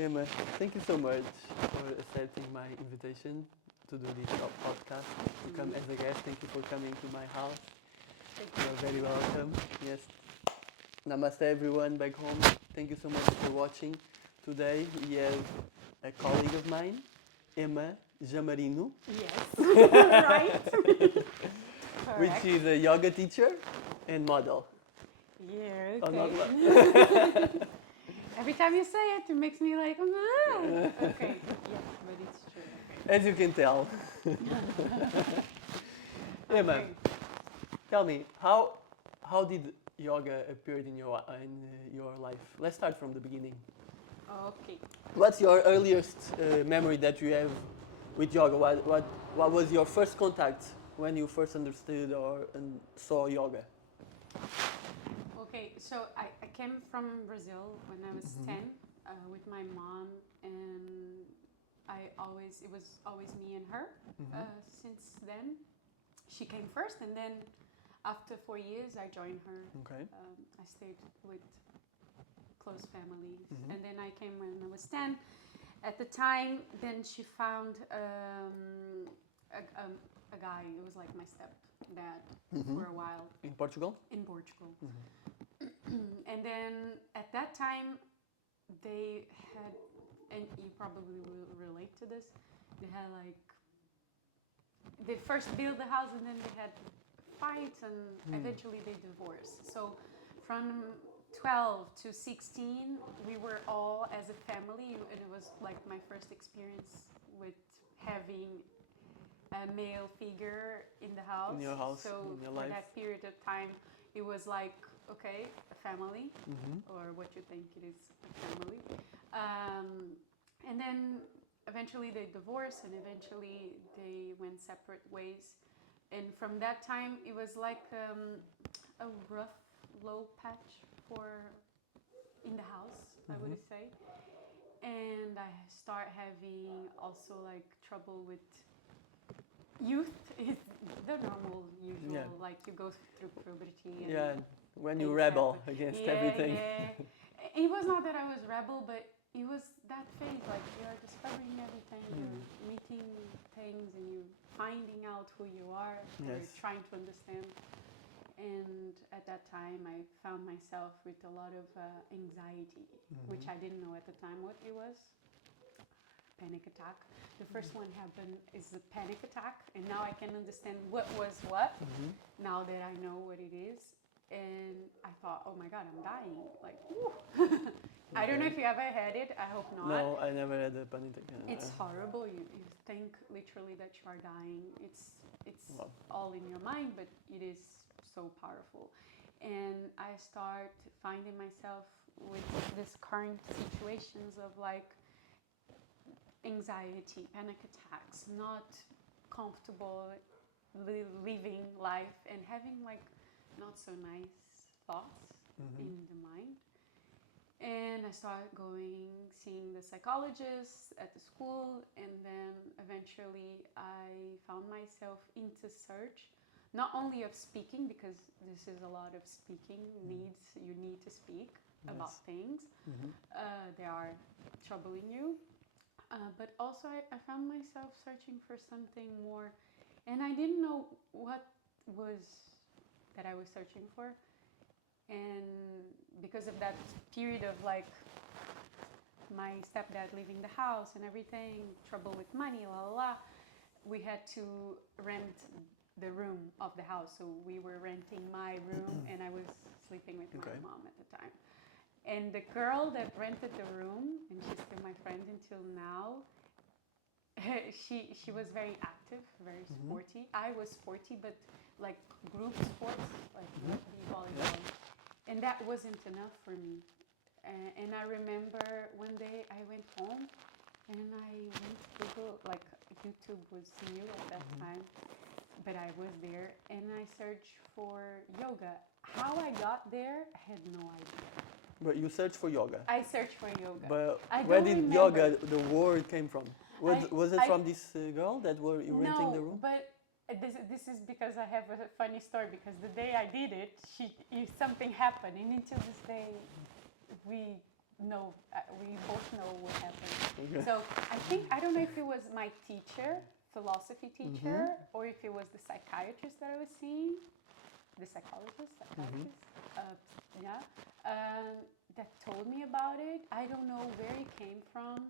Ema, thank you so much for accepting my invitation to do this podcast, to come as a guest. Thank you for coming to my house. You're very welcome. Yes. Namaste, everyone back home. Thank you so much for watching. Today we have a colleague of mine, Ema Jamarino, Yes, right. which Correct. is a yoga teacher and model. Yeah, Oh, not okay. Every time you say it, it makes me like, okay. Yes, but it's true. As you can tell. Ema, Okay. tell me, how did yoga appear in your life? Let's start from the beginning. Okay. What's your earliest memory that you have with yoga? What was your first contact when you first understood and saw yoga? Okay, so I came from Brazil when I was 10 with my mom, and it was always me and her since then. She came first, and then after 4 years, I joined her. Okay. I stayed with close families, and then I came when I was 10. At the time, then she found a guy. It was like my stepdad for a while In Portugal? in Portugal. And then at that time, they had, and you probably will relate to this, they had like, they first built the house and then they had fights and eventually they divorced. So from 12 to 16, we were all as a family, and it was like my first experience with having a male figure in the house. In your house, so in your for life. that period of time, it was like, okay, a family, or what you think it is, a family. And then eventually they divorced, and eventually they went separate ways. And from that time, it was like a rough, low patch in the house, I would say. And I start having also like trouble with youth. Is the normal, usual, like you go through puberty. And Yeah, when you things rebel happen. against Yeah, everything. Yeah. It was not that I was rebel, but it was that phase, like you're discovering everything, you're meeting things, and you're finding out who you are, and Yes. you're trying to understand. And at that time, I found myself with a lot of anxiety, which I didn't know at the time what it was. Panic attack. The first one happened is a panic attack, and now I can understand what was what, now that I know what it is. And I thought, oh my God, I'm dying. Like, whew. I don't know if you ever had it. I hope not. No, I never had a panic attack. It's horrible. You think literally that you are dying. It's Wow. all in your mind, but it is so powerful. And I start finding myself with this current situations of like anxiety, panic attacks, not comfortable living life, and having like not so nice thoughts in the mind. And I started seeing the psychologist at the school, and then eventually I found myself into search, not only of speaking, because this is a lot of speaking needs, you need to speak about things that are troubling you. But also I found myself searching for something more, and I didn't know what was that I was searching for. And because of that period of like my stepdad leaving the house and everything, trouble with money, we had to rent the room of the house. So we were renting my room, and I was sleeping with my mom at the time. And the girl that rented the room, and she's still my friend until now, she was very active, very sporty. I was sporty, but like group sports, like rugby, volleyball. And that wasn't enough for me. And I remember one day I went home and I went to Google, like YouTube was new at that time, but I was there, and I searched for yoga. How I got there, I had no idea. But you searched for yoga. I searched for yoga. But I where don't did remember. yoga, the word came from? Was it from this girl that were renting the room? No, but this is because I have a funny story, because the day I did it, something happened, and until this day, know, we both know what happened. Okay. So I don't know if it was my teacher, philosophy teacher, or if it was the psychiatrist that I was seeing, the psychologist, yeah, that told me about it. I don't know where it came from,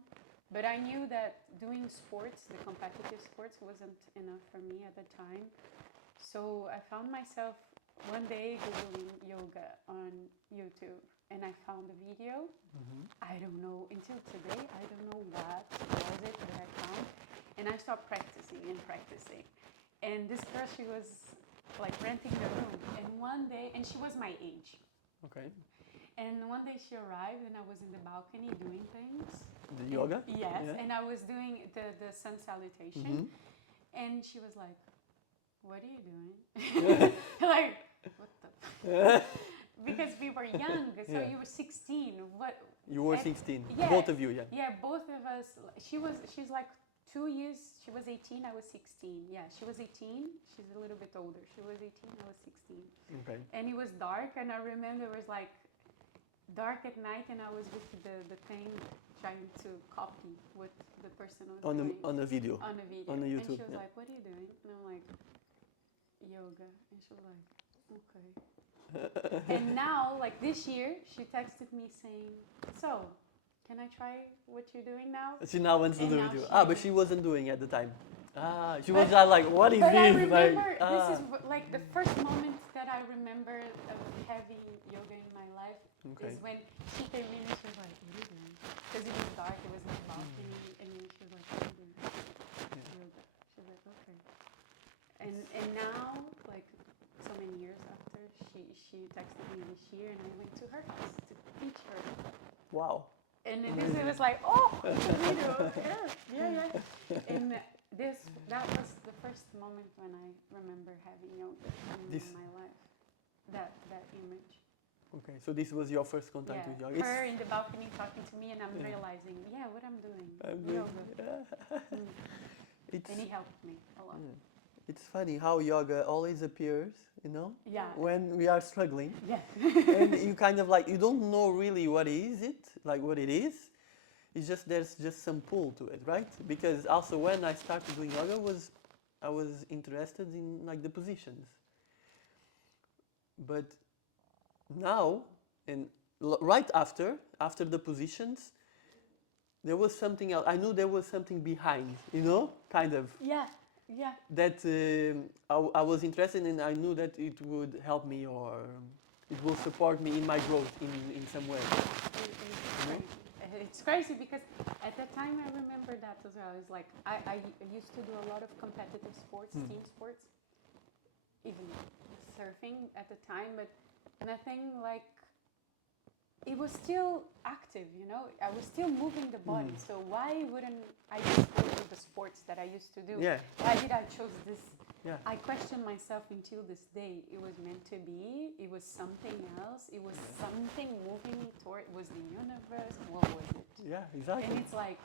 but I knew that doing sports, the competitive sports, wasn't enough for me at the time. So I found myself one day Googling yoga on YouTube, and I found a video. I don't know, until today, I don't know what was it that I found. And I started practicing and practicing. And this girl, she was like renting the room. And one day, and she was my age. Okay. And one day she arrived and I was in the balcony doing things. The yoga? Yes, Yeah. and I was doing the sun salutation. And she was like, "What are you doing?" Like, what the... Because we were young, so Yeah. you were 16. What? You were 16, Yeah. both of you, yeah. Yeah, both of us. She's like 2 years. She was 18. I was 16. Yeah, she was 18. She's a little bit older. She was 18. I was 16. Okay. And it was dark, and I remember it was like dark at night, and I was with the thing trying to copy what the person was doing. On a video. On a video. On a YouTube. And she was yeah. like, "What are you doing?" And I'm like, "Yoga." And she was like, "Okay." And now, like this year, she texted me saying, "So, can I try what you're doing now?" She now wants to And do now it. she But is. she wasn't doing it at the time. She But- was just like, what is But this? I remember, like, this is like the first moment that I remember of having yoga in my life Okay. is when she came in and she was like, "What are you doing?" Because it was dark, it was my balcony, and then she was like, "What are you doing?" Yoga. She was like, "Okay." And now, like so many years after, she texted me this year, and I went to her house to teach her. Wow. And then it was like, "Oh, it's a video." Yeah. And that was the first moment when I remember having yoga in my life. That image. Okay, so this was your first contact with yoga. Her in the balcony talking to me, and I'm realizing, what I'm doing. Yoga. It's, And he helped me a lot. it's funny how yoga always appears, you know, Yeah. when we are struggling. Yeah. And you kind of like, you don't know really what it is. It's just, there's just some pull to it, right? Because also when I started doing yoga I was interested in like the positions. But now, and right after the positions, there was something else. I knew there was something behind, you know, kind of. Yeah. That I was interested in. I knew that it would help me or it will support me in my growth in some way. It's crazy because at that time I remember that as well. It's like I used to do a lot of competitive sports, team sports, even surfing at the time, but nothing like, it was still active, you know. I was still moving the body. So why wouldn't I just go do the sports that I used to do? Yeah. Why did I chose this? Yeah. I question myself until this day. It was meant to be. It was something else. It was something moving me toward. It was the universe. What was it? Yeah, exactly. And it's like,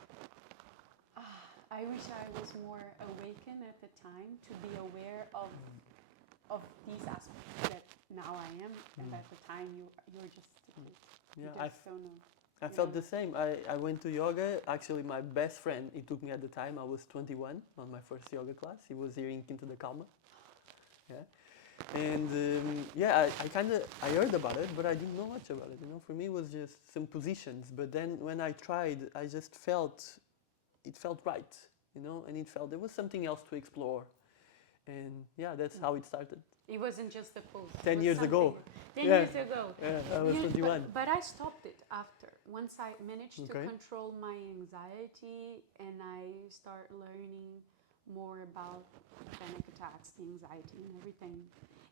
I wish I was more awakened at the time to be aware of these aspects that now I am. And at the time you were just a kid. Yeah, You just don't know. I felt the same. I went to yoga. Actually, my best friend, he took me at the time. I was 21 on my first yoga class. He was here in Quinta da Calma. Yeah. And I heard about it, but I didn't know much about it. You know, for me it was just some positions. But then when I tried, I just it felt right. You know, and there was something else to explore. And yeah, that's how it started. It wasn't just a pose. 10 years ago. 10 years ago. Yeah, I was 21. But I stopped it after. Once I managed to Okay. control my anxiety and I start learning more about panic attacks, the anxiety and everything.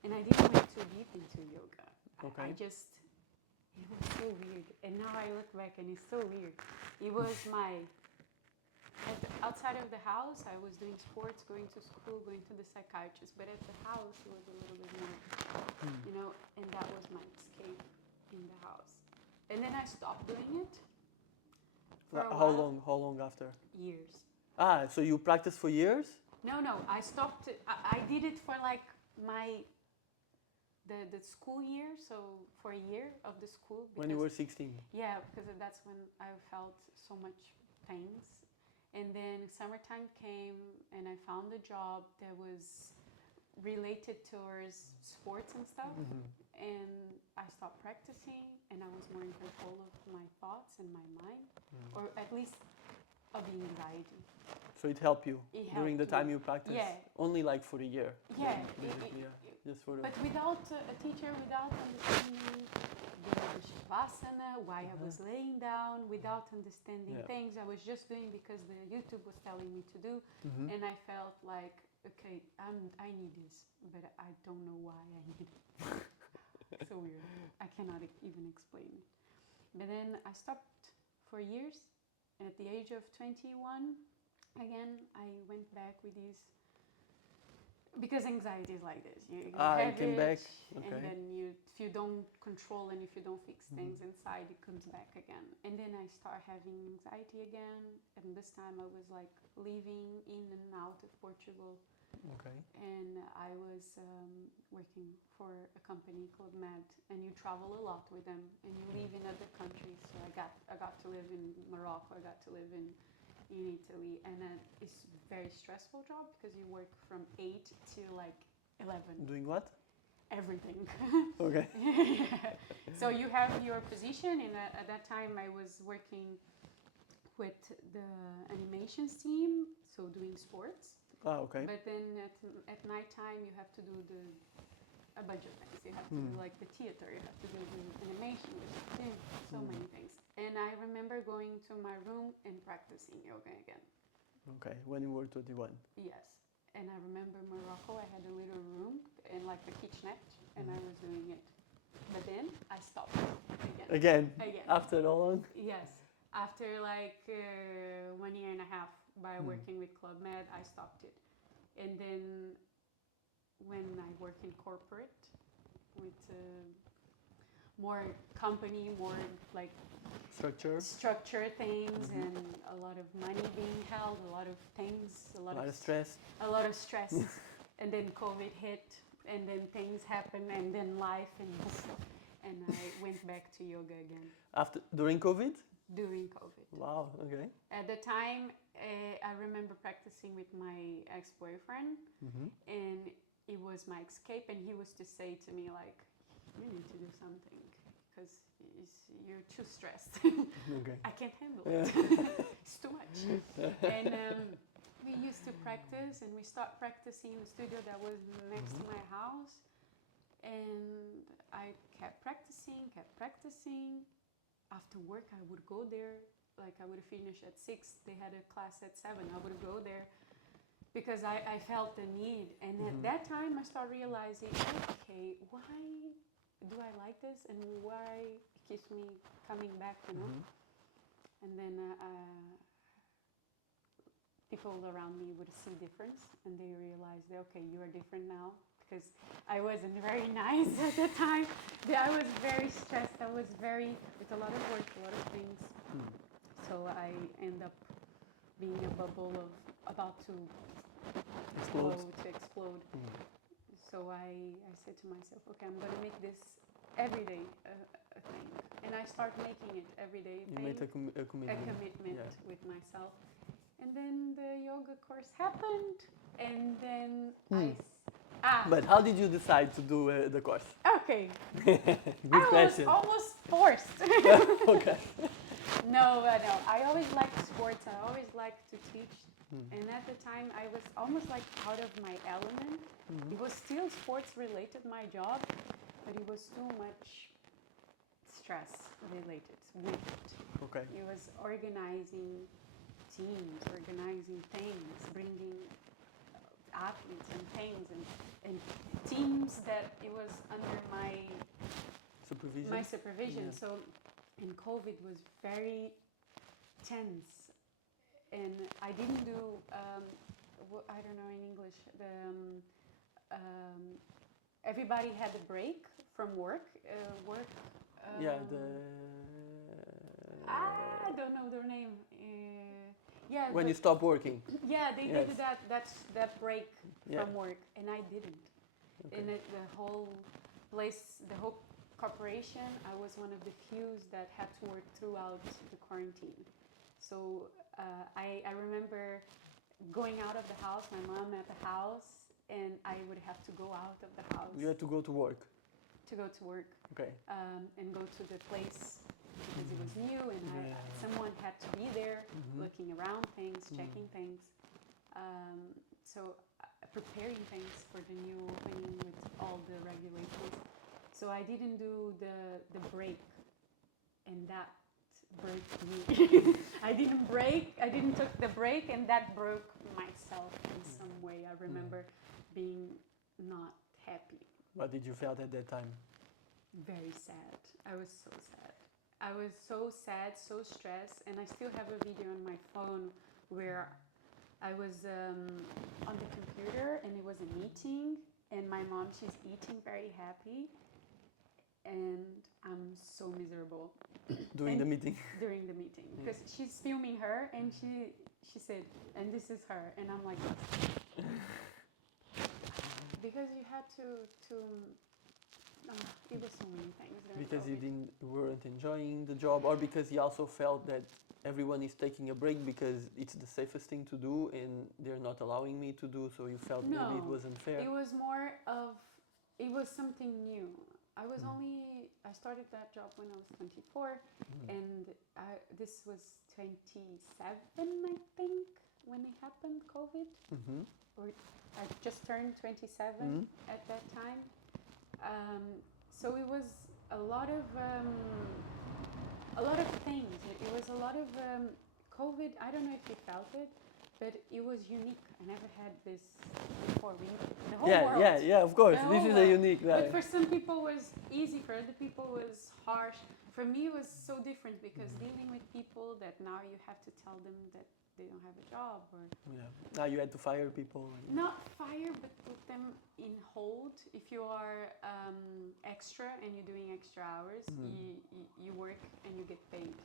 And I didn't went too deep into yoga. Okay. It was so weird. And now I look back and it's so weird. It was outside of the house, I was doing sports, going to school, going to the psychiatrist. But at the house, it was a little bit more, you know, and that was my escape in the house. And then I stopped doing it. For a How while. long? How long after? Years. So you practiced for years? No, I stopped it. I did it for like my the school year, so for a year of the school. When you were 16. Yeah, because that's when I felt so much pains. And then summertime came and I found a job that was related towards sports and stuff. And I stopped practicing and I was more in control of my thoughts and my mind, or at least of the anxiety. So it helped you during the time me. you practiced? Yeah. Only like for a year? Yeah. Just for But without a teacher, without understanding the Shavasana, why I was laying down, without understanding things, I was just doing because the YouTube was telling me to do. And I felt like, okay, I need this, but I don't know why I need it. So weird. I cannot even explain it. But then I stopped for years. And at the age of 21, again, I went back with these. Because anxiety is like this. You have came it, back. and then if you don't control and if you don't fix things inside, it comes back again. And then I start having anxiety again. And this time I was like living in and out of Portugal. Okay. And I was working for a company called Med, and you travel a lot with them, and you live in other countries. So I got to live in Morocco. I got to live in Italy, and it's a very stressful job because you work from 8 to like 11. Doing what? Everything. Okay. So you have your position, and at that time I was working with the animations team, so doing sports. Okay. But then at night time you have to do a bunch of things. You have to do like the theater, you have to do the animation, so many things. And I remember going to my room and practicing yoga again. Okay, when you were 21. Yes. And I remember Morocco, I had a little room and like the kitchenette, and I was doing it. But then I stopped again. Again. After how long? Yes. After like 1 year and a half by working with Club Med, I stopped it. And then when I work in corporate with more company, more like structure things, and a lot of money being held, a lot of things, a lot of stress. A lot of stress. And then COVID hit, and then things happened, and then life, and I went back to yoga again. During COVID? During COVID. Wow, okay. At the time, I remember practicing with my ex-boyfriend, and it was my escape, and he was to say to me like, you need to do something because you're too stressed. Okay. I can't handle it. It's too much. And we used to practice, and we started practicing in the studio that was next to my house, and I kept practicing. After work, I would go there. Like I would finish at 6. They had a class at 7. I would go there because I felt the need. And at that time, I started realizing, okay, why do I like this, and why it keeps me coming back, you know? And then people around me would see difference, and they realized that, okay, you are different now. Because I wasn't very nice at the time. I was very stressed. I was with a lot of work, a lot of things. So I end up being a bubble of about to explode. So I said to myself, okay, I'm going to make this every day a thing. And I start making it every day. You made a commitment. A commitment with myself. And then the yoga course happened, and then But how did you decide to do the course? Okay. Good question. I was almost forced. Okay. No. I always liked sports. I always liked to teach. And at the time, I was almost like out of my element. It was still sports related, my job, but it was too much stress related with it. Okay. It was organizing teams, organizing things, bringing athletes and things and teams that it was under my supervision. Yeah. So, and COVID was very tense, and I didn't do I don't know in English everybody had a break from work. I don't know their name. When you stop working. Yeah, they did that break from work, and I didn't. Okay. And the whole the whole corporation, I was one of the few that had to work throughout the quarantine. So I remember going out of the house, my mom at the house, and I would have to go out of the house. You had to go to work. To go to work. Okay. And go to the place because it was new, and someone had to be there looking around things, checking things. So preparing things for the new opening with all the regulations. So I didn't do the break, and that broke me. I didn't took the break, and that broke myself in some way. I remember being not happy. What did you feel at that time? Very sad. I was so sad. I was so sad, so stressed, and I still have a video on my phone where I was on the computer, and it was a meeting, and my mom, she's eating very happy, and I'm so miserable. During the meeting? During the meeting. Because she's filming her, and she said, and this is her, and I'm like, because you had to it was so many things. Because you weren't enjoying the job, or because you also felt that everyone is taking a break because it's the safest thing to do and they're not allowing me to do, so you felt maybe it wasn't fair? It was more of, it was something new. I was I started that job when I was 24, and this was 27, I think, when it happened, COVID. Or I just turned 27 at that time. So it was a lot of things. It was a lot of COVID. I don't know if you felt it, but it was unique. I never had this before. The whole world. Yeah, of course. This is a unique. But for some people it was easy. For other people it was harsh. For me it was so different because dealing with people that now you have to tell them that they don't have a job, or now you had to fire people. Not fire, but put them in hold. If you are extra and you're doing extra hours, you work and you get paid.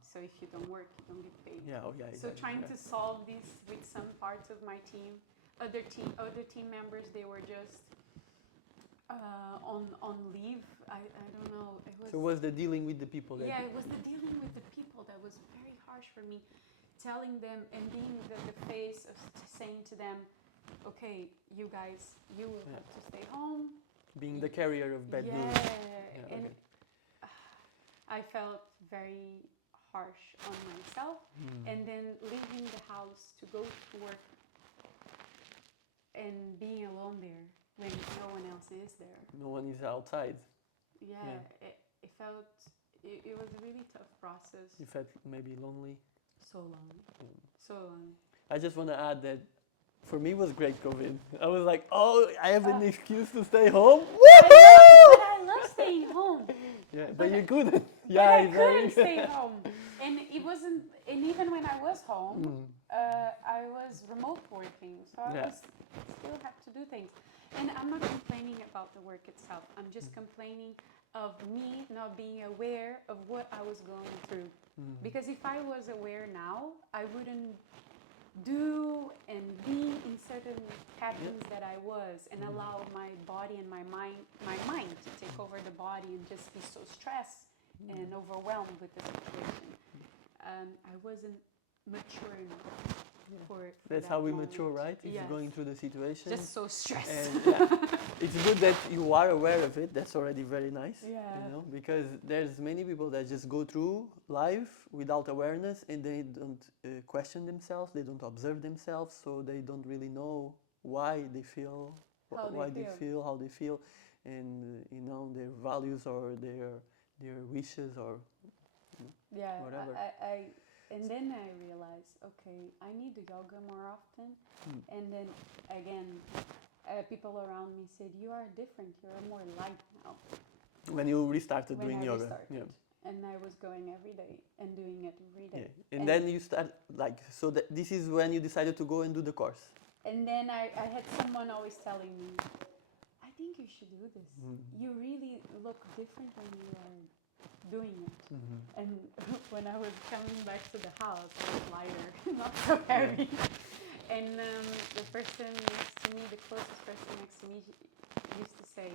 So if you don't work, you don't get paid. So trying to solve this with some parts of my team, other team members, they were just on leave. I don't know. So was the dealing with the people? It was the dealing with the people that was very harsh for me. Telling them and being the face of saying to them, okay, you guys, you will have to stay home. Being the carrier of bad news. And I felt very harsh on myself. And then leaving the house to go to work and being alone there when no one else is there. No one is outside. It felt, it was a really tough process. You felt maybe lonely? So long. I just want to add that for me it was great COVID. I was like, oh, I have an excuse to stay home. I love staying home. But you couldn't. I couldn't stay home. And it wasn't, and even when I was home, I was remote working. So I was still have to do things. And I'm not complaining about the work itself. I'm just complaining of me not being aware of what I was going through. Because if I was aware now, I wouldn't do and be in certain patterns that I was, and allow my body and my mind to take over the body and just be so stressed and overwhelmed with the situation. I wasn't mature enough. That's how we mature, right? It's going through the situation. Just so stressed. And it's good that you are aware of it. That's already very nice. You know, because there's many people that just go through life without awareness, and they don't question themselves. They don't observe themselves, so they don't really know why they feel, how they feel, and their values or their wishes or whatever. And then I realized, okay, I need the yoga more often. And then again, people around me said, you are different, you're more light now. When you restarted doing yoga. And I was going every day and doing it every day. And then you start, this is when you decided to go and do the course. And then I had someone always telling me, I think you should do this. You really look different when you are doing it. And when I was coming back to the house, I was lighter, not so heavy. And the person next to me, the closest person next to me, used to say,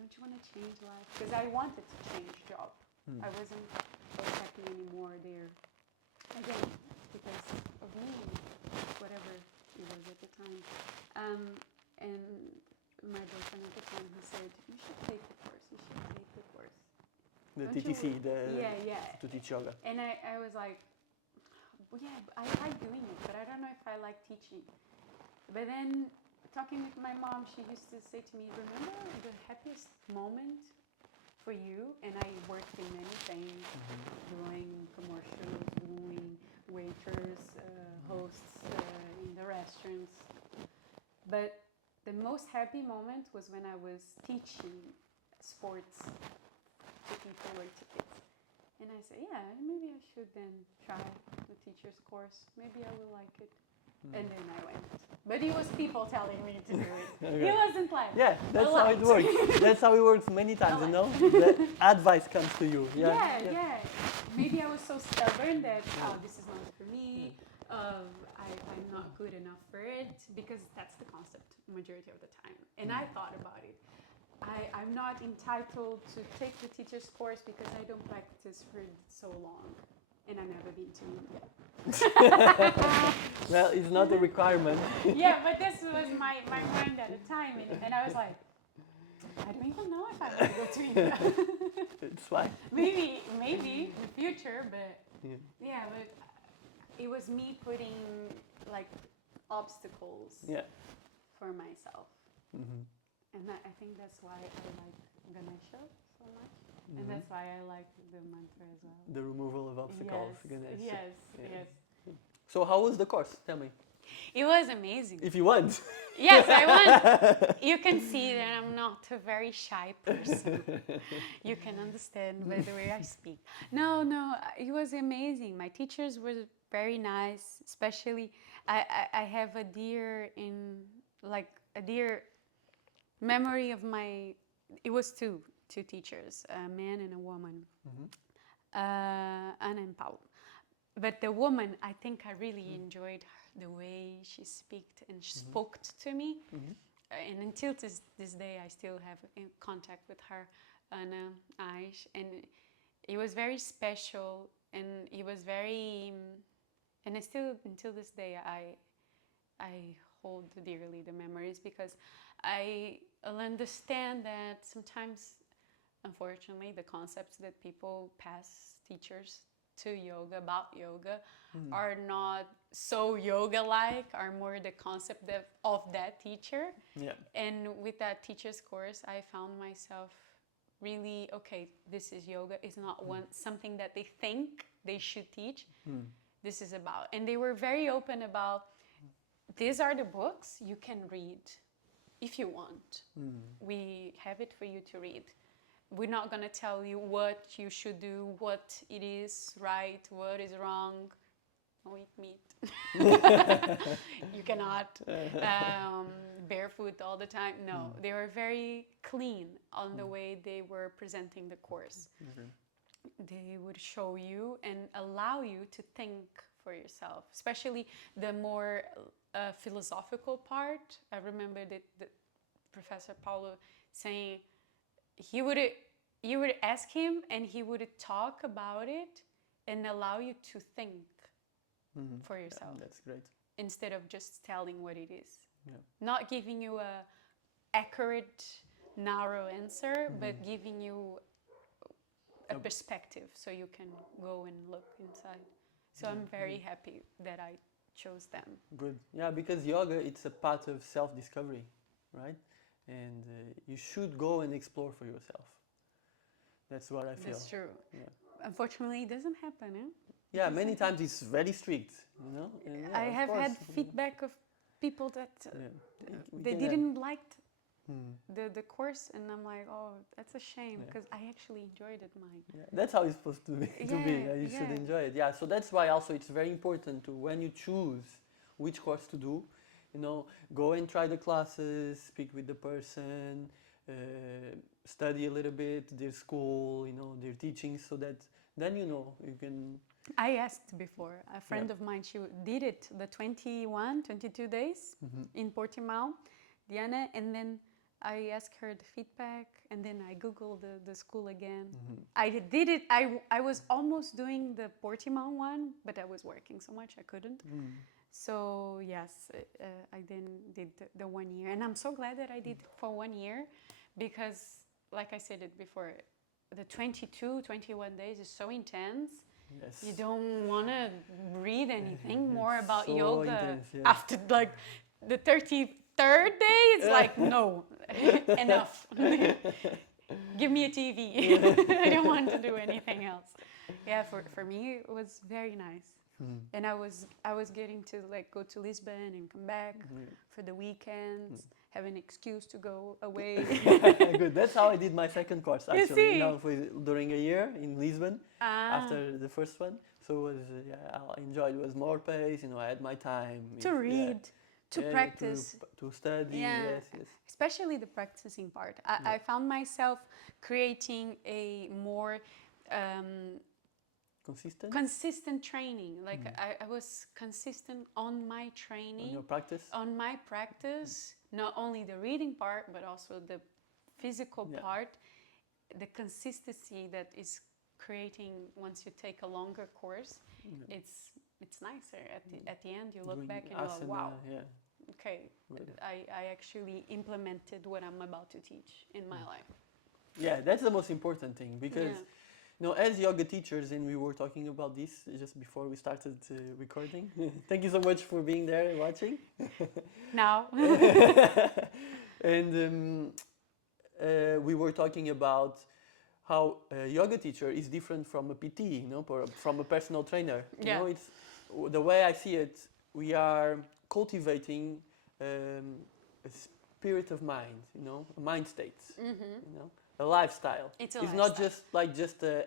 don't you want to change life? Because I wanted to change job. I wasn't so happy anymore there. Again, because of me, whatever it was at the time. And my boyfriend at the time, he said, you should take the course, you should take the course. The Don't TTC, to teach yoga. And I was like, well, yeah, I like doing it, but I don't know if I like teaching. But then, talking with my mom, she used to say to me, remember the happiest moment for you? And I worked in many things, doing commercials, doing waiters, hosts in the restaurants. But the most happy moment was when I was teaching sports to people or to kids. And I said, yeah, maybe I should then try the teacher's course. Maybe I will like it. And then I went. But it was people telling me to do it. Okay. It wasn't like, yeah, that's how it works. That's how it works many times, you know? The advice comes to you. Yeah. Maybe I was so stubborn that, this is not for me. I'm not good enough for it, because that's the concept majority of the time. And I thought about it. I'm not entitled to take the teacher's course because I don't practice for so long. And I've never been to India. Well, it's not a requirement. Yeah, but this was my mind at the time. And I was like, I don't even know if I want to go to India. It's fine. Maybe in the future, but but it was me putting like obstacles for myself. And I think that's why I like Ganesha so much. And that's why I like the mantra as well. The removal of obstacles. Yes. So how was the course? Tell me. It was amazing. If you want. Yes, I want. You can see that I'm not a very shy person. You can understand by the way I speak. No, it was amazing. My teachers were very nice. Especially, I have a dear memory of my. It was two teachers, a man and a woman, Anna and Paul. But the woman, I think I really enjoyed the way she spoke to me. And until this day, I still have contact with her, Anna, Aish. And it was very special, and it was very, and I still, until this day, I hold dearly the memories, because I'll understand that sometimes, unfortunately, the concepts that people pass teachers to yoga, about yoga, are not so yoga-like, are more the concept of that teacher. Yeah. And with that teacher's course, I found myself really, okay, this is yoga. It's not something that they think they should teach. This is about, and they were very open about, these are the books you can read if you want. We have it for you to read. We're not going to tell you what you should do, what it is right, what is wrong. Don't eat meat. You cannot. Barefoot all the time. No, they were very clean on the way they were presenting the course. They would show you and allow you to think for yourself, especially the more philosophical part. I remember that Professor Paulo saying, you would ask him and he would talk about it and allow you to think for yourself. Yeah, that's great. Instead of just telling what it is. Yeah. Not giving you a accurate, narrow answer, but giving you a perspective so you can go and look inside. So I'm very happy that I chose them. Good. Yeah, because yoga, it's a path of self-discovery, right? And you should go and explore for yourself. That's what I feel. That's true. Yeah. Unfortunately, it doesn't happen, eh? Yeah, many times it's very strict, you know? And I have had feedback of people that they didn't like the course, and I'm like, oh, that's a shame, because I actually enjoyed it, mine. Yeah, that's how it's supposed to be. You should enjoy it. Yeah, so that's why also it's very important to, when you choose which course to do, you know, go and try the classes, speak with the person, study a little bit their school, you know, their teachings, so that then you know you can. I asked before, a friend of mine, she did it the 22 days in Portimao, Diana, and then I asked her the feedback, and then I Googled the school again. Mm-hmm. I did it. I was almost doing the Portimão one, but I was working so much I couldn't. Mm. So yes, I then did the 1 year, and I'm so glad that I did for 1 year, because like I said it before, the 22, 21 days is so intense. Yes. You don't want to read anything more It's about so yoga intense, yeah. after like the 33rd day. It's like, no, enough. Give me a TV. I don't want to do anything else. Yeah, for me it was very nice. And I was getting to like go to Lisbon and come back for the weekends, have an excuse to go away. Good. That's how I did my second course You actually. see? You know, during a year in Lisbon after the first one. So it was I enjoyed. It was more pace. You know, I had my time to read, to practice, to study. Yeah. Yes, yes. Especially the practicing part. I found myself creating a more consistent training. Like I was consistent on my training, on your practice, not only the reading part but also the physical part. The consistency that is creating once you take a longer course, it's nicer at the end. You look back and you're like, wow, okay, I actually implemented what I'm about to teach in my life. Yeah, that's the most important thing, because you know, as yoga teachers, and we were talking about this just before we started recording. Thank you so much for being there and watching. Now. And we were talking about how a yoga teacher is different from a PT, you know, from a personal trainer. You know, it's the way I see it. We are cultivating a spirit of mind, you know, a mind state, you know, a lifestyle. It's not just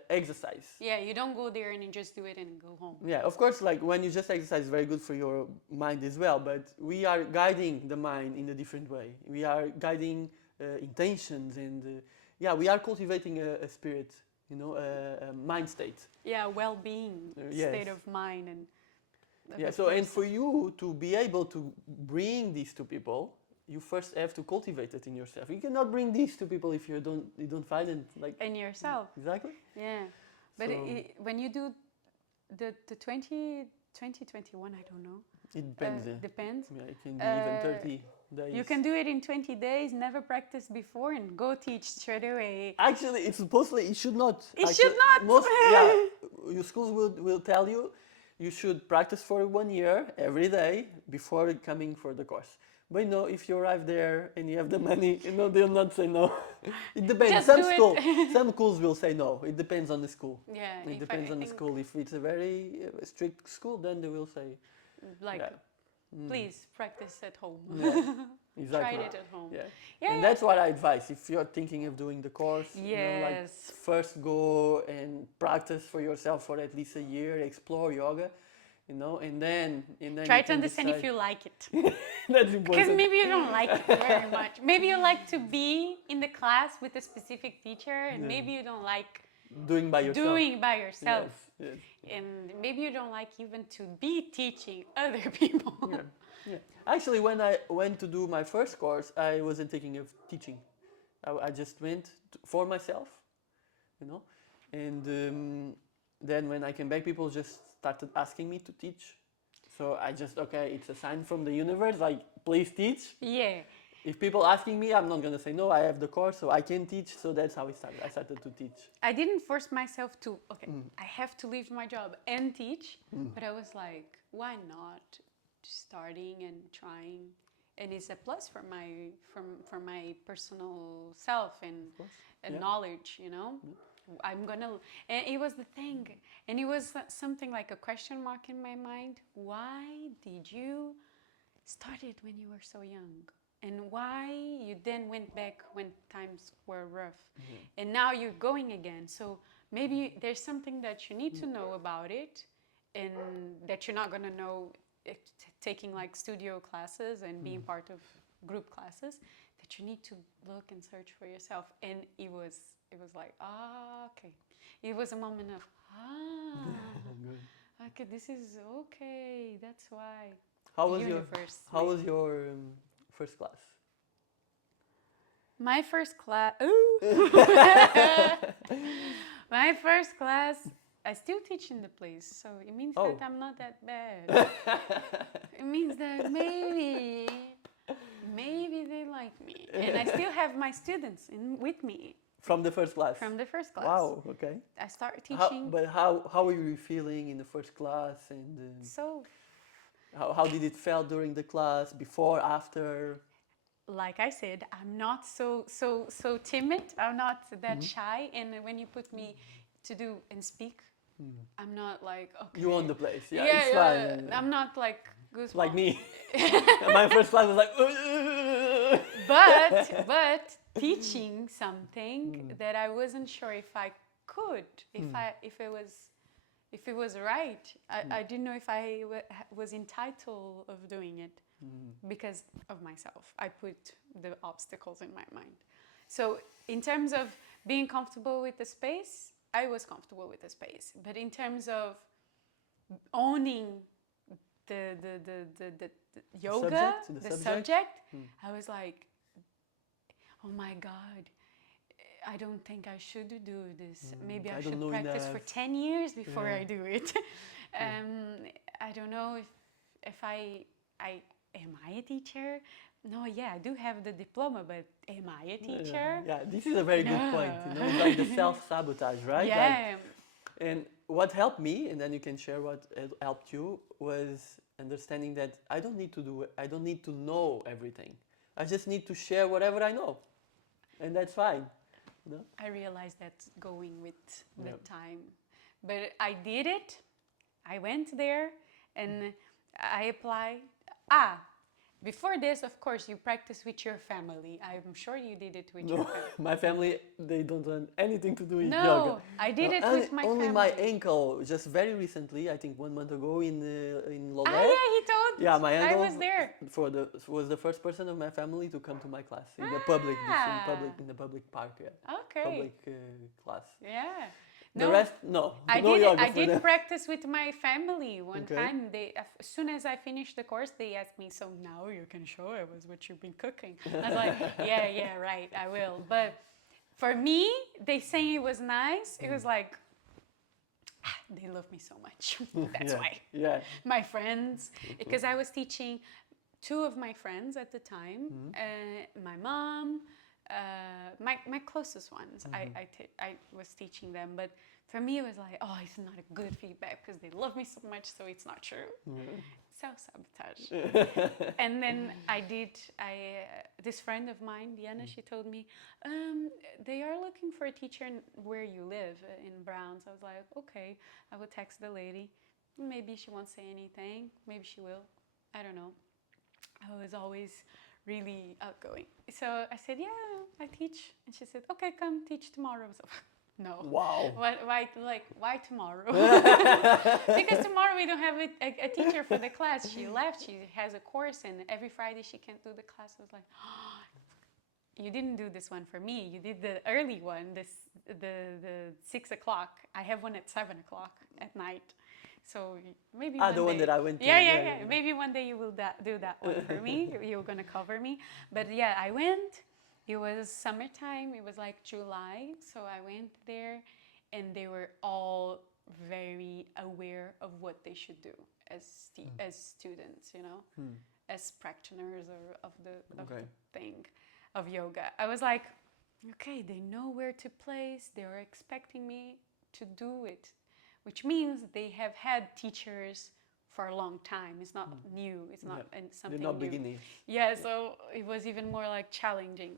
exercise. Yeah, you don't go there and you just do it and go home. Yeah, of course, like when you just exercise, is very good for your mind as well. But we are guiding the mind in a different way. We are guiding intentions, and we are cultivating a spirit, you know, a mind state. Yeah, well-being state of mind and. So and for you to be able to bring this to people, you first have to cultivate it in yourself. You cannot bring this to people if you don't find it like in yourself. Exactly. Yeah, but when you do the 2021, I don't know. It depends. Depends. Yeah, it can be even 30 days. You can do it in 20 days, never practiced before, and go teach straight away. Actually, it should not. Should not. Your schools will tell you should practice for 1 year every day before coming for the course. But you know, if you arrive there and you have the money, you know, they'll not say no. It depends. Some schools will say no. It depends on the school. Yeah, it depends on the school. If it's a very strict school, then they will say, please practice at home. Yeah, exactly. Try it at home. And that's what I advise. If you're thinking of doing the course, you know, first go and practice for yourself for at least a year, explore yoga, you know, and then try to understand if you like it. That's important. Because maybe you don't like it very much. Maybe you like to be in the class with a specific teacher, and maybe you don't like doing by yourself. Yes. And maybe you don't like even to be teaching other people. Actually, when I went to do my first course, I wasn't thinking of teaching. I just went for myself, you know. And then when I came back, people just started asking me to teach. So I just, it's a sign from the universe, like, please teach. Yeah. If people asking me, I'm not going to say no. I have the course, so I can teach. So that's how it started. I started to teach. I didn't force myself to, I have to leave my job and teach. But I was like, why not? Starting and trying. And it's a plus for my personal self and knowledge, you know. I'm gonna, and it was the thing, and it was something like a question mark in my mind. Why did you start it when you were so young? And why you then went back when times were rough? And now you're going again. So maybe there's something that you need to know about it, and that you're not gonna know taking like studio classes and being part of group classes, that you need to look and search for yourself. And it was like, okay. It was a moment of, okay, this is okay. That's why. How was your first class? My first class. My first class. I still teach in the place, so it means that I'm not that bad. It means that maybe they like me, and I still have my students with me. From the first class? From the first class. Wow, okay. I started teaching. How were you feeling in the first class? And so... How did it feel during the class, before, after? Like I said, I'm not so timid. I'm not that shy, and when you put me to do and speak, I'm not like, okay. You own the place, it's fine. I'm not like goosebumps. Like me. My first class was like. but teaching something that I wasn't sure if I could, if it was right. I didn't know if I was entitled of doing it because of myself. I put the obstacles in my mind. So in terms of being comfortable with the space, I was comfortable with the space. But in terms of owning the yoga, the subject, I was like, oh my God, I don't think I should do this. Maybe I should practice for 10 years before I do it. I don't know if I am I a teacher? No, I do have the diploma, but am I a teacher? Yeah, this is a very good point. It's like the self-sabotage, right? Yeah. And what helped me, and then you can share what helped you, was understanding that I don't need to know everything. I just need to share whatever I know, and that's fine. I realized that going with the time, but I did it. I went there and I applied. Before this, of course, you practice with your family. I'm sure you did it with your family. My family, they don't want anything to do with yoga. No, I did it with my only family. My ankle, just very recently, I think 1 month ago in Lollet. He told. Yeah, my uncle. I was there. Was the first person of my family to come to my class in the public park. Yeah. Okay. Public class. Yeah. The rest, no. I did practice with my family one Okay. time. As soon as I finished the course, they asked me, so now you can show us what you've been cooking. I was like, yeah, right, I will. But for me, they saying it was nice. It was like, they love me so much. That's why. Yeah. My friends, because I was teaching 2 of my friends at the time, my mom, my closest ones. I was teaching them, but for me it was like, oh, it's not a good feedback because they love me so much, so it's not true. Self-sabotage. And then this friend of mine, Diana, she told me, they are looking for a teacher where you live, in Browns. I was like, okay, I will text the lady. Maybe she won't say anything, maybe she will, I don't know. I was always really outgoing. So I said, yeah, I teach. And she said, okay, come teach tomorrow. So, no. Wow. Why tomorrow? Because tomorrow we don't have a teacher for the class. She left. She has a course, and every Friday she can't do the class. I was like, oh, you didn't do this one for me. You did the early one, the 6 o'clock. I have one at 7 o'clock at night. So maybe one the one day. that I went to. Yeah. Maybe one day you will do that one for me. You're going to cover me. But yeah, I went. It was summertime. It was like July. So I went there, and they were all very aware of what they should do as students, as practitioners of the thing of yoga. I was like, okay, they know where to place. They're expecting me to do it. Which means they have had teachers for a long time. It's not new. It's not something They're not new. beginning. Yeah, so it was even more like challenging.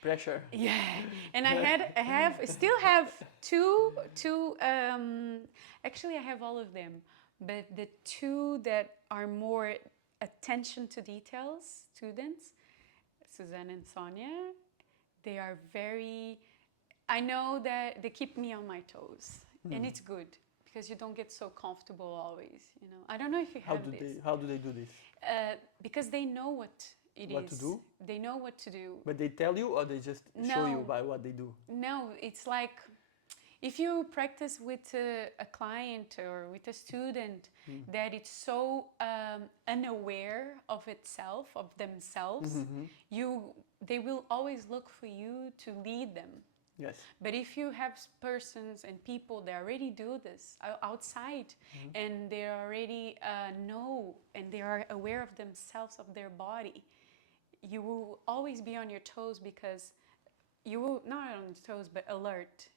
Pressure. Yeah, and I still have two. Actually, I have all of them, but the 2 that are more attention to details students, Suzanne and Sonia, they are very. I know that they keep me on my toes, and it's good. Because you don't get so comfortable always, I don't know if you have this. How do they do this? Because they know what it is. What to do? They know what to do. But they tell you, or they just show you by what they do? No, it's like if you practice with a client or with a student that it's so unaware of itself, of themselves, they will always look for you to lead them. Yes. But if you have persons and people that already do this outside, and they already know and they are aware of themselves, of their body, you will always be on your toes, because you will not on your toes but alert,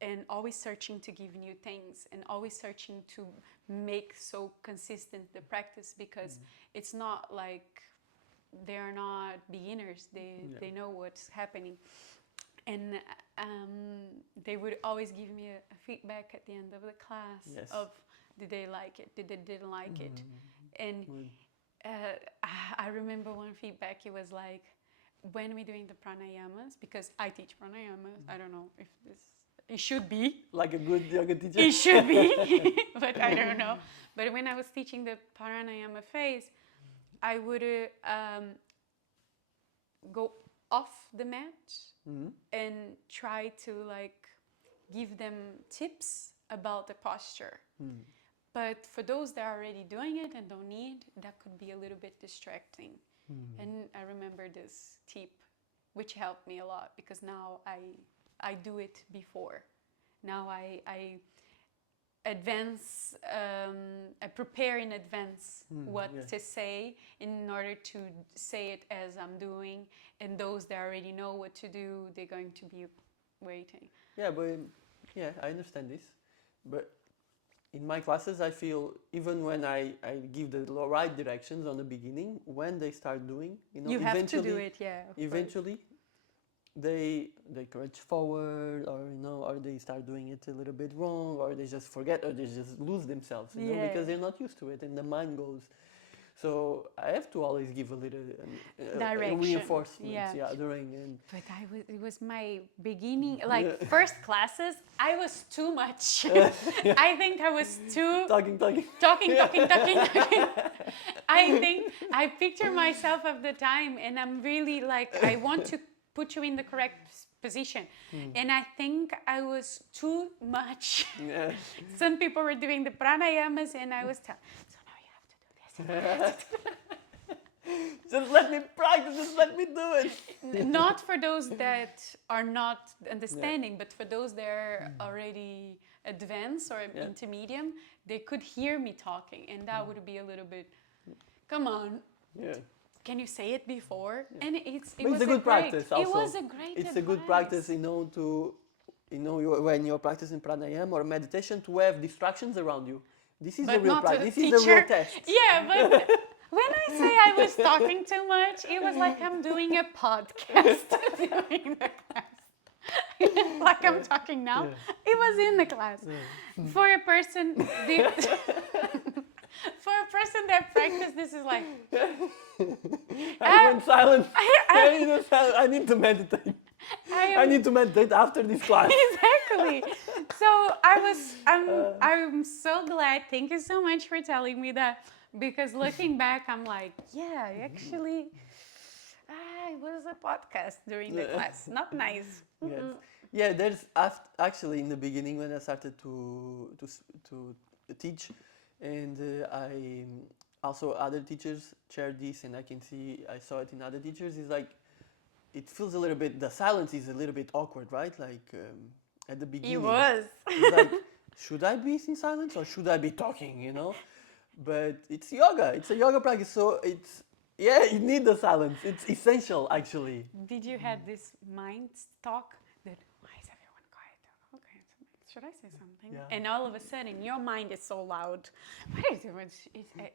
and always searching to give new things, and always searching to make so consistent the practice, because it's not like they're not beginners, they know what's happening. And they would always give me a feedback at the end of the class of did they like it, did they didn't like it. And I remember one feedback, it was like, when we're doing the pranayamas, because I teach pranayamas, I don't know if it should be. Like a good yoga teacher? It should be, but I don't know. But when I was teaching the pranayama phase, I would go off the mat and try to like give them tips about the posture. But for those that are already doing it and don't need, that could be a little bit distracting. And I remember this tip, which helped me a lot, because now I do it before. Now I advance, I prepare in advance what to say in order to say it as I'm doing. And those that already know what to do, they're going to be waiting. Yeah, but I understand this. But in my classes, I feel even when I give the right directions on the beginning, when they start doing, you have to do it, eventually, they crunch forward, or or they start doing it a little bit wrong, or they just forget, or they just lose themselves, because they're not used to it, and the mind goes. So I have to always give a little reinforcement, during. And but it was my beginning, like first classes. I was too much. I think I was too talking. I think I picture myself of the time, and I'm really like, I want to put you in the correct position, and I think I was too much. Some people were doing the pranayamas, and I was telling. Just let me practice, just let me do it. Not for those that are not understanding, but for those that are already advanced or intermediate, they could hear me talking, and that would be a little bit, come on, can you say it before? And it was a good practice also. It was a great It's advice. a good practice, when you're practicing pranayama or meditation, to have distractions around you. This is the real practice. This is the real test. Yeah, but when I say I was talking too much, it was like I'm doing a podcast during the class. Like I'm talking now. It was in the class. For a person, that practices, this is like. I went silent. I need to meditate. I need to meditate after this class. Exactly. So I'm so glad. Thank you so much for telling me that, because looking back, I'm like, actually, it was a podcast during the class. Not nice. Yes. Yeah, there's actually in the beginning when I started to teach, and I also other teachers shared this, and I saw it in other teachers. Is like, it feels a little bit, the silence is a little bit awkward, right? Like at the beginning. It was. It's like, should I be in silence or should I be talking, But it's yoga. It's a yoga practice. So you need the silence. It's essential, actually. Did you have this mind talk that, why is everyone quiet? Okay, should I say something? Yeah. And all of a sudden, your mind is so loud.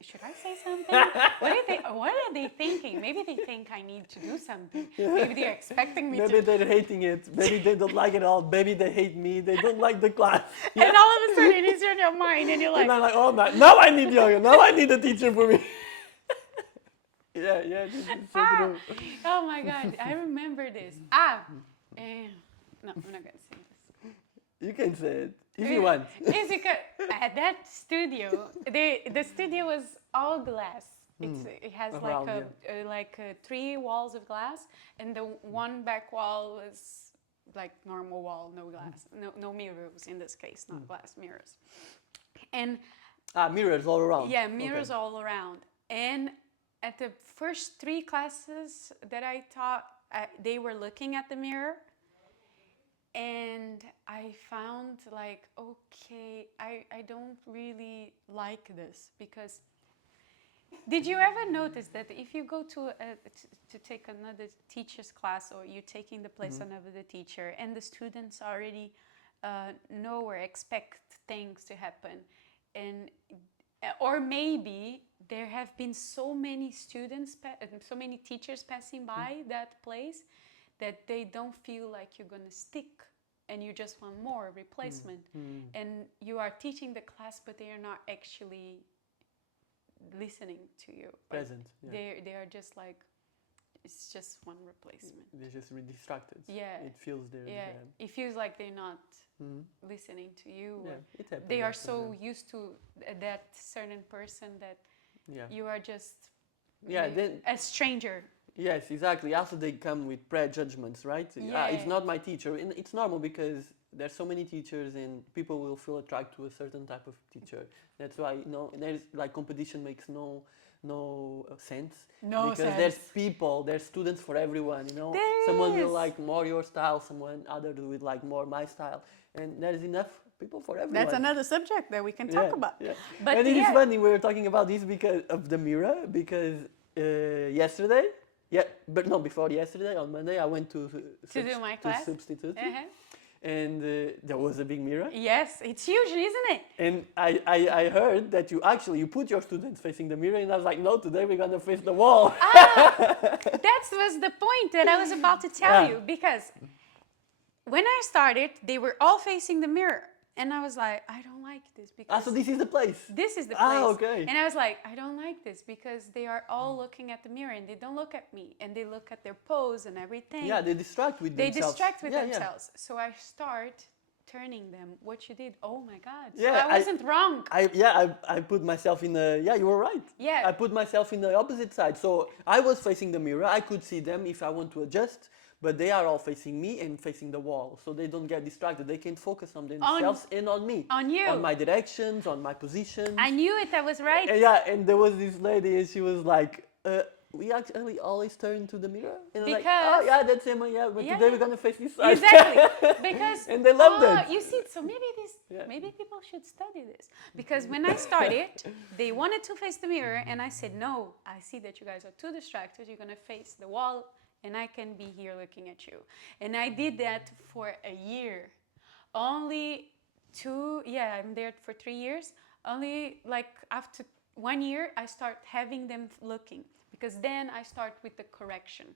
Should I say something? What are they thinking? Maybe they think I need to do something. Maybe they're expecting me to. Maybe they're hating it. Maybe they don't like it all. Maybe they hate me. They don't like the class. And all of a sudden, it's in your mind, and you're like. And I'm like, oh my, now I need yoga. Now I need a teacher for me. Yeah, this is so true. Oh my God, I remember this. No, I'm not gonna say this. You can say it if you want. It's because at that studio, the studio was all glass. It has like 3 walls of glass, and the one back wall was like normal wall, no glass, no mirrors in this case, not glass mirrors. And mirrors all around. yeah, mirrors all around. And at the first 3 classes that I taught, they were looking at the mirror. And I found like, okay, I don't really like this, because did you ever notice that if you go to take another teacher's class, or you're taking the place of another teacher, and the students already know or expect things to happen, and or maybe there have been so many students, so many teachers passing by that place, that they don't feel like you're going to stick, and you just want more replacement. And you are teaching the class, but they are not actually listening to you. Present. Yeah. They are just like, it's just one replacement. They're just distracted. Yeah. It feels there. Yeah. It feels like they're not listening to you. Yeah, it happens. They are so used to that certain person that you are just a stranger. Yes, exactly. Also, they come with prejudgments, right? Yeah. It's not my teacher. And it's normal, because there's so many teachers, and people will feel attracted to a certain type of teacher. That's why, there's like competition makes no sense. Because there's people, there's students for everyone, Someone will like more your style, someone other will like more my style. And there's enough people for everyone. That's another subject that we can talk about. Yeah. But and it is funny, we were talking about this because of the mirror, because yesterday, before yesterday, on Monday, I went to do my class? To substitute. And there was a big mirror. Yes, it's huge, isn't it? And I heard that you put your students facing the mirror, and I was like, no, today we're going to face the wall. That was the point that I was about to tell you, because when I started, they were all facing the mirror. And I was like, I don't like this, because... so this is the place? This is the place. Okay. And I was like, I don't like this, because they are all looking at the mirror, and they don't look at me, and they look at their pose and everything. Yeah, they distract with themselves. They distract with themselves. So I start turning them. What you did, oh my God. So Yeah, I wasn't wrong. I put myself in the... Yeah, you were right. Yeah. I put myself in the opposite side. So I was facing the mirror. I could see them if I want to adjust. But they are all facing me and facing the wall, so they don't get distracted. They can focus on themselves and on me. On you. On my directions, on my positions. I knew it, I was right. And there was this lady, and she was like, we actually always turn to the mirror. And because... I'm like, oh yeah, that's Emma, but today we're going to face this side. Exactly. Because... and they loved it. You see, so maybe people should study this. Because when I started, they wanted to face the mirror, and I said, no, I see that you guys are too distracted. You're going to face the wall, and I can be here looking at you. And I did that for a year. I'm there for 3 years. Only like after 1 year, I start having them looking, because then I start with the correction.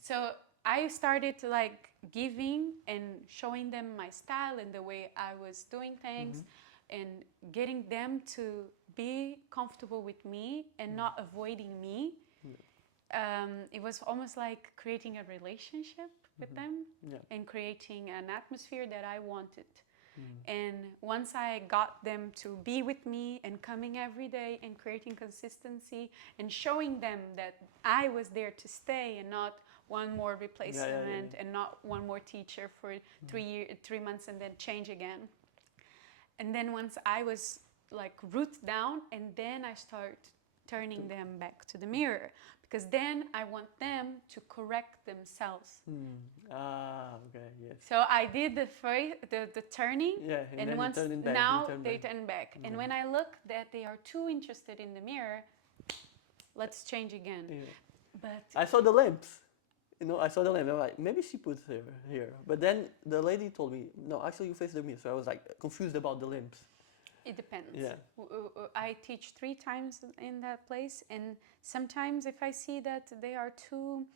So I started like giving and showing them my style and the way I was doing things, and getting them to be comfortable with me and not avoiding me. It was almost like creating a relationship with them and creating an atmosphere that I wanted. And once I got them to be with me and coming every day and creating consistency and showing them that I was there to stay and not one more replacement and not one more teacher for 3 months and then change again. And then once I was like rooted down, and then I start turning them back to the mirror, because then I want them to correct themselves. Okay, yes. So I did the turning, and once back, now they turn back. And when I look that they are too interested in the mirror, let's change again. But I saw the lamps. I saw the lamp. I'm like, maybe she puts her here. But then the lady told me, no, actually you face the mirror. So I was like confused about the lamps. It depends. Yeah. I teach 3 times in that place, and sometimes if I see that they are too,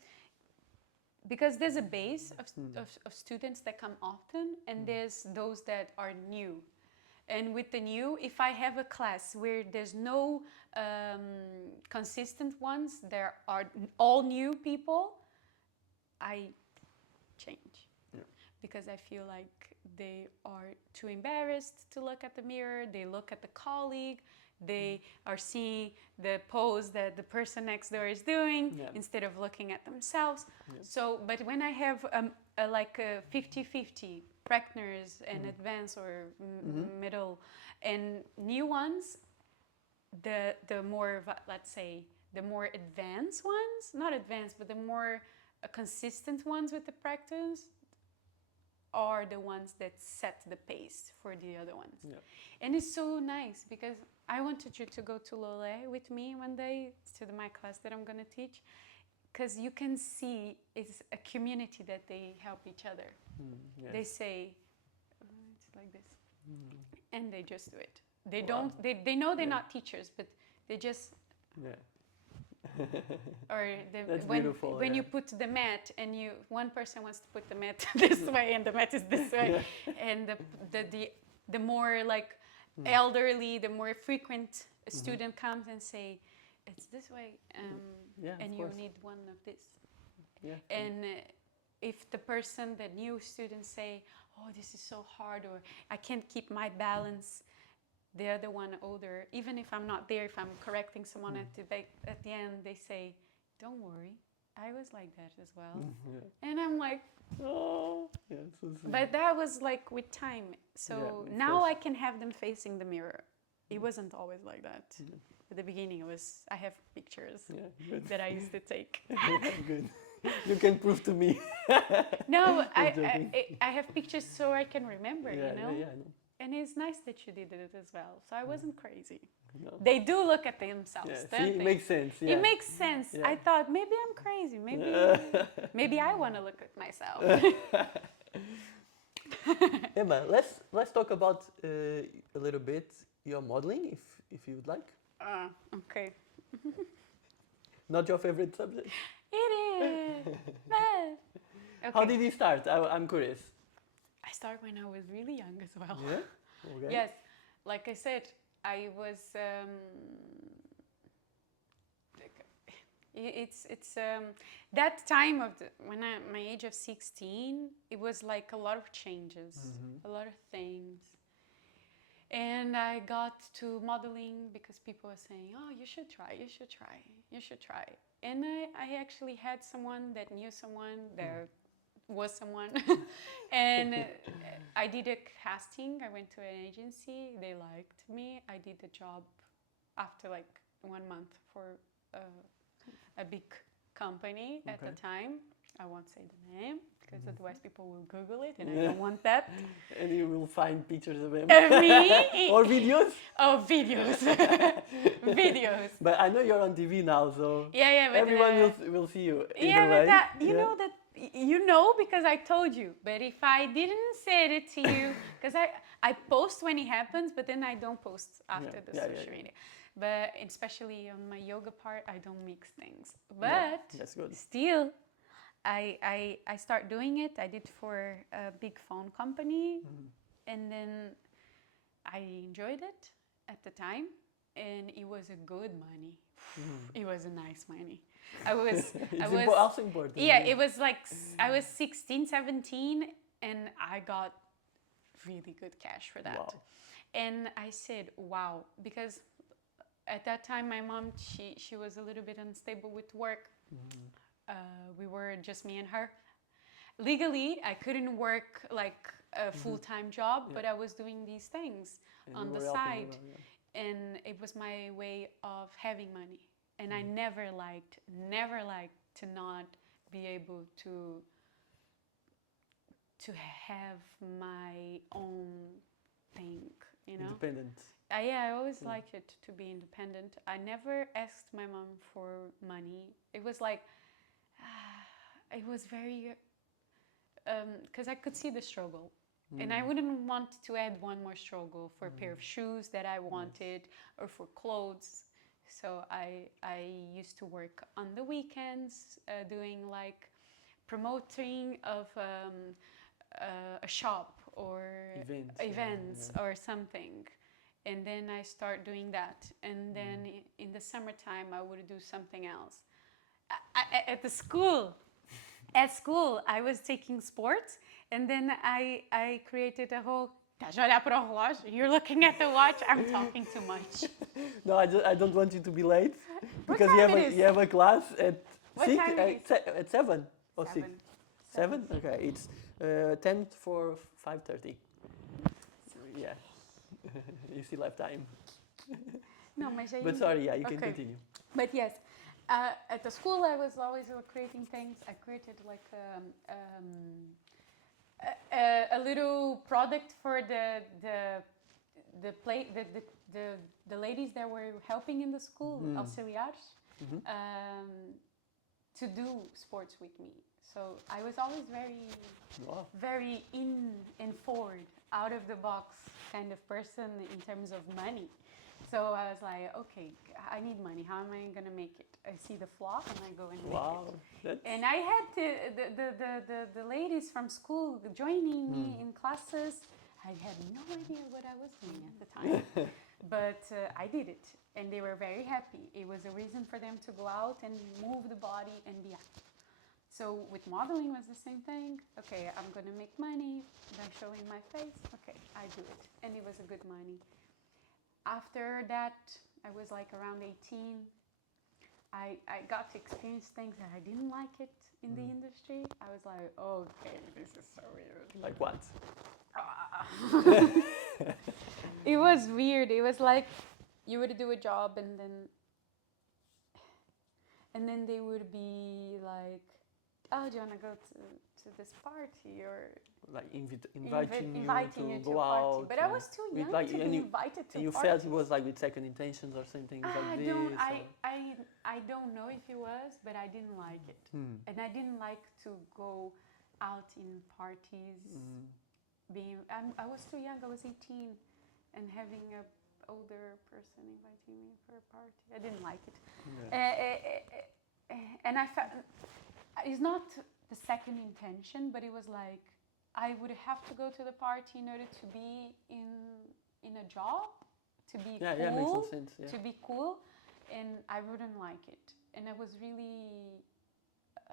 because there's a base of students that come often, and there's those that are new. And with the new, if I have a class where there's no consistent ones, there are all new people, I change. Because I feel like they are too embarrassed to look at the mirror. They look at the colleague. They are seeing the pose that the person next door is doing instead of looking at themselves. So, but when I have like a 50-50 practitioners and advanced or middle and new ones, the more, let's say, the more advanced ones, not advanced, but the more consistent ones with the practice are the ones that set the pace for the other ones. Yeah. And it's so nice because I wanted you to go to Lolé with me one day to my class that I'm going to teach, because you can see it's a community that they help each other. Yes. They say, it's like this, and they just do it. They don't. They know they're not teachers, but they just. Yeah. Or that's beautiful. When you put the mat and one person wants to put the mat this way and the mat is this way, and the more like elderly, the more frequent a student comes and say, it's this way, and you need one of this. Yeah. And if the person, the new students say, oh, this is so hard, or I can't keep my balance, the other one older, even if I'm not there, if I'm correcting someone at the end, they say, don't worry, I was like that as well. And I'm like, oh. Yeah, so but that was like with time. So now I can have them facing the mirror. It wasn't always like that. At the beginning, I have pictures that I used to take. Good. You can prove to me. No, I have pictures so I can remember, you know? Yeah, I know. And it's nice that you did it as well. So I wasn't crazy. No. They do look at themselves. Yeah. See, it makes sense. Yeah. It makes sense. Yeah. I thought maybe I'm crazy. Maybe I want to look at myself. Emma, let's talk about a little bit your modeling, if you would like. Okay. Not your favorite subject? It is. Okay. How did you start? I'm curious. I started when I was really young as well. Yeah? Okay. Yes. Like I said, I was... it's that time of my age of 16, it was like a lot of changes, a lot of things. And I got to modeling because people were saying, oh, you should try. And I actually had someone that knew someone, there was someone. And I did a casting. I went to an agency. They liked me. I did the job after like 1 month for a big company at the time. I won't say the name because otherwise people will Google it and I don't want that. And you will find pictures of him. Me? Or videos? Oh, videos. Videos. But I know you're on TV now, so but everyone will see you. Yeah, but know that you know because I told you. But if I didn't say it to you, because I post when it happens, but then I don't post after the social media. But especially on my yoga part, I don't mix things. But that's good. Still, I start doing it. I did for a big phone company, and then I enjoyed it at the time, and it was a good money. It was a nice money. Also important. Yeah, it was like I was 16, 17, and I got really good cash for that. Wow. And I said, wow, because at that time my mom, she was a little bit unstable with work. We were just me and her. Legally, I couldn't work like a full-time job, but I was doing these things on the side. And it was my way of having money. And I never liked to not be able to have my own thing, you know? Independent. I always liked it to be independent. I never asked my mom for money. It was like, it was very, because I could see the struggle. And I wouldn't want to add one more struggle for a pair of shoes that I wanted or for clothes. So I used to work on the weekends doing like promoting of a shop or events or something. And then I start doing that. And then in the summertime, I would do something else. At school, I was taking sports. And then I created a whole Estás a olhar para o relógio? You're looking at the watch. I'm talking too much. No, I don't want you to be late What because time it is? you have a class at What 6, time it is? at 7 or 6. 7. 7? Okay, it's 10 for 5:30. Yeah, you still have time. No, mas But sorry, yeah, you can Okay. continue. But yes, at the school I was always creating things. I created like a little product for the ladies that were helping in the school, auxiliares, to do sports with me. So I was always Wow. very in and forward, out of the box kind of person in terms of money. So I was like, okay, I need money. How am I going to make it? I see the flaw and I go and make Wow. it. And I had the ladies from school joining me in classes. I had no idea what I was doing at the time, but I did it, and they were very happy. It was a reason for them to go out and move the body and be active. So with modeling was the same thing. Okay, I'm going to make money by showing my face. Okay, I do it, and it was a good money. After that, I was like around 18. I got to experience things that I didn't like it in the industry. I was like, okay, this is so weird. Like what? It was weird. It was like you would do a job and then they would be like, oh, do you want to go to this party or Like inviting you to a go party. out. But I was too young to be invited to and you parties. felt it was like with second intentions or something like this? I don't know if it was, but I didn't like it. And I didn't like to go out in parties. I was too young. I was 18, and having a older person inviting me for a party, I didn't like it. And I felt it's not the second intention, but it was like I would have to go to the party in order to be in a job, to be cool, makes some sense. Yeah. to be cool, and I wouldn't like it. And I was really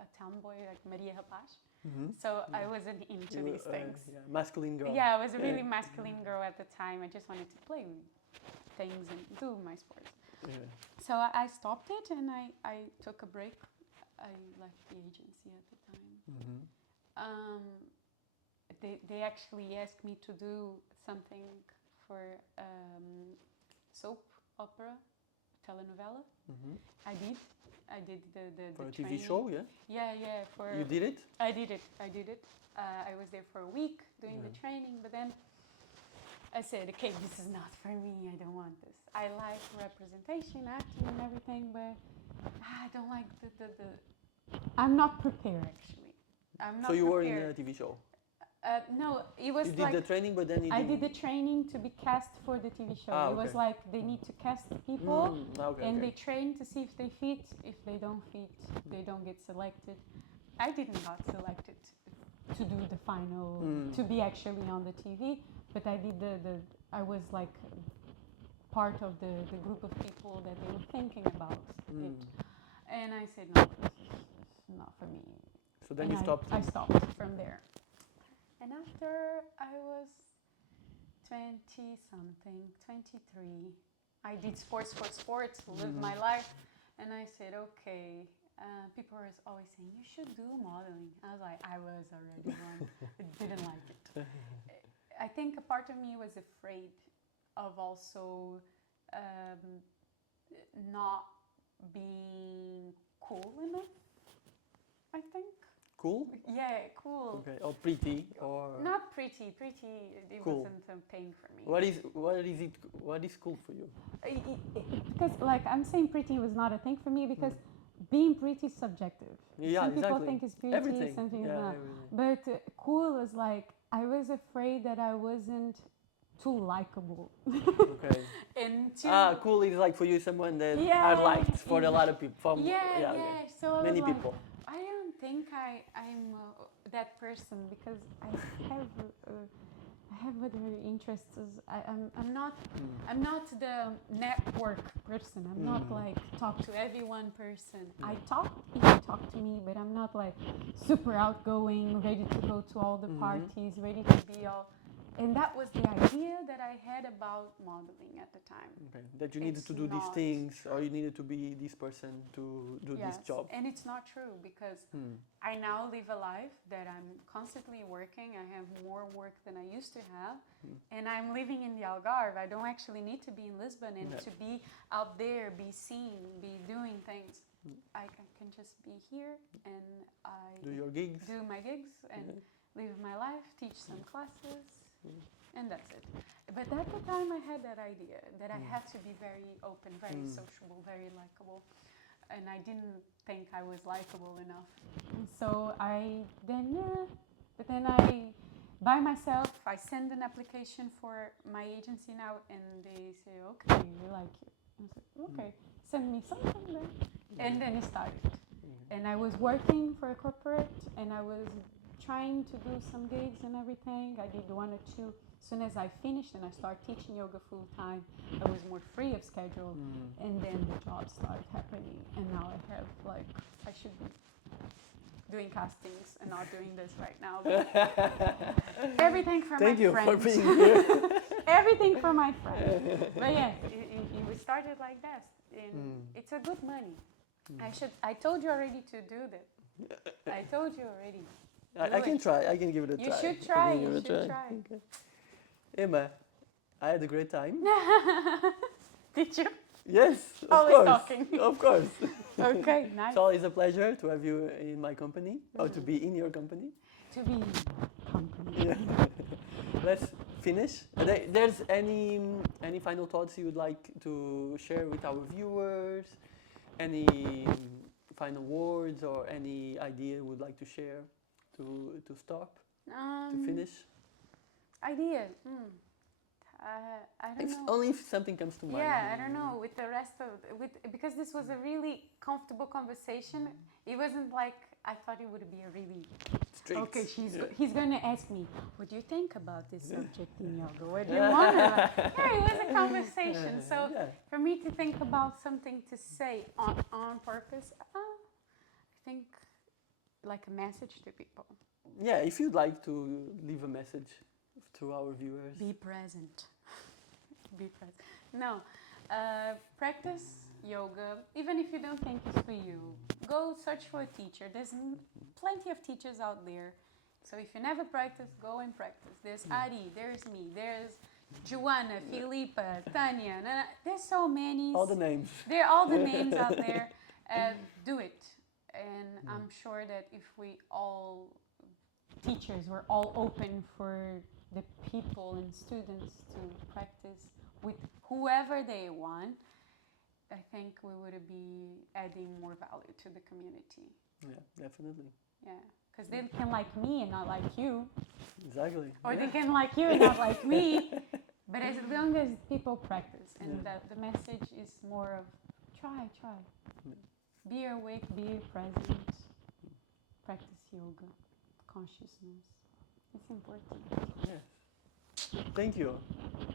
a tomboy, like Maria Rapaz. So I wasn't into these things. Masculine girl. Yeah, I was a really masculine girl at the time. I just wanted to play with things and do my sports. So I stopped it and I took a break. I left the agency at the time. They actually asked me to do something for soap opera, telenovela. I did the For a training. TV show, yeah? Yeah. You did it? I did it. I was there for a week doing the training, but then I said, okay, this is not for me. I don't want this. I like representation, acting and everything, but I don't like the I'm not prepared, actually. I'm not So you prepared. were in a TV show? No, it was you like... did the training, but then you I did the training to be cast for the TV show. It was like they need to cast people, and they train to see if they fit. If they don't fit, they don't get selected. I didn't got selected to do the final, to be actually on the TV, but I did I was like part of the group of people that they were thinking about it. And I said, no, this is not for me. So then you stopped? I stopped from there. And after I was 20-something, 23, I did sports, lived my life. And I said, okay, people were always saying, you should do modeling. I was like, I was already one. I didn't like it. I think a part of me was afraid of also not being cool enough, I think. Cool? Yeah, cool. Okay, or pretty, or... Not pretty, it cool. wasn't a pain for me. What is cool for you? Because like I'm saying pretty was not a thing for me because being pretty is subjective. Yeah, some people exactly. think it's beauty, Everything. some things not. Everything. But cool was like, I was afraid that I wasn't too likable. Okay. And cool is like for you someone that are liked for a lot of people. So many I was people. Like, I don't think I'm that person because I have other interests. I'm not the network person. I'm not like talk to everyone person. People talk to me, but I'm not like super outgoing, ready to go to all the parties, ready to be all. And that was the idea that I had about modeling at the time. Okay. That you needed It's to do these not things, or you needed to be this person to do this job. And it's not true because I now live a life that I'm constantly working. I have more work than I used to have. And I'm living in the Algarve. I don't actually need to be in Lisbon and to be out there, be seen, be doing things. I can just be here and I Do your gigs. do my gigs and live my life, teach some classes, and that's it. But at the time I had that idea that I had to be very open, very sociable, very likable. And I didn't think I was likable enough. And so but then I, by myself, I send an application for my agency now and they say, okay, we like you. I said, okay, send me something then. And then it started. And I was working for a corporate and I was trying to do some gigs and everything. I did 1 or 2. As soon as I finished and I started teaching yoga full time, I was more free of schedule. And then the jobs started happening. And now I have I should be doing castings and not doing this right now. Everything for my friends. Thank you for being here. Everything for my friends. But yeah, it started like that. And it's a good money. I told you already to do that. I told you already. I can try. I can give it a try. You should try. You should try. Okay. Emma, I had a great time. Did you? Yes, of Always course. talking. Of course. Okay, nice. It's always a pleasure to have you in my company, or to be in your company. To be company. Yeah. Let's finish. There's any final thoughts you would like to share with our viewers? Any final words or any idea you would like to share to stop, to finish? Idea. I don't know. Only if something comes to mind. Yeah, I don't know. With the rest of because this was a really comfortable conversation. It wasn't like I thought it would be a really Strict. Okay. He's going to ask me, what do you think about this subject in yoga? What do you want? Yeah, it was a conversation. So for me to think about something to say on purpose, I think like a message to people. Yeah, if you'd like to leave a message to our viewers. Be present. Be present. No, practice yoga, even if you don't think it's for you. Go search for a teacher. There's plenty of teachers out there. So if you never practice, go and practice. There's Ari, there's me, there's Joanna, Filipa, Tanya. There's so many. All the names. There are all the names out there. Do it. And I'm sure that if teachers were all open for the people and students to practice with whoever they want, I think we would be adding more value to the community. Yeah, definitely. Yeah, because they can like me and not like you. Exactly. Or they can like you and not like me. But as long as people practice, and the message is more of try. Yeah. Be awake, be present, practice yoga, consciousness. It's important. Yes. Thank you.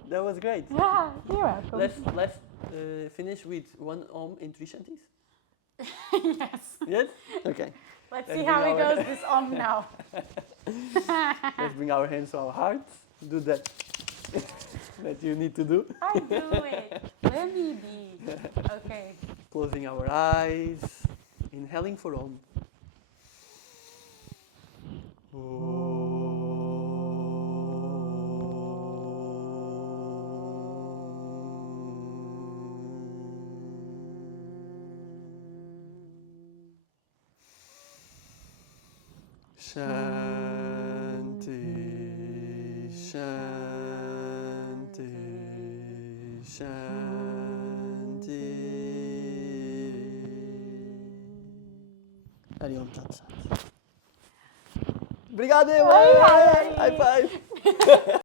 That was great. Yeah, you're welcome. Let's finish with one Om in three shanties. Yes. Yes? Okay. Let's see how it goes this Om now. Let's bring our hands to our hearts. Do that. That you need to do. I do it. Let me be. Okay. Closing our eyes. Inhaling for Om. Shanti, Shanti, Shanti. Hari Om Tat Sat. Obrigado, Ema! High five!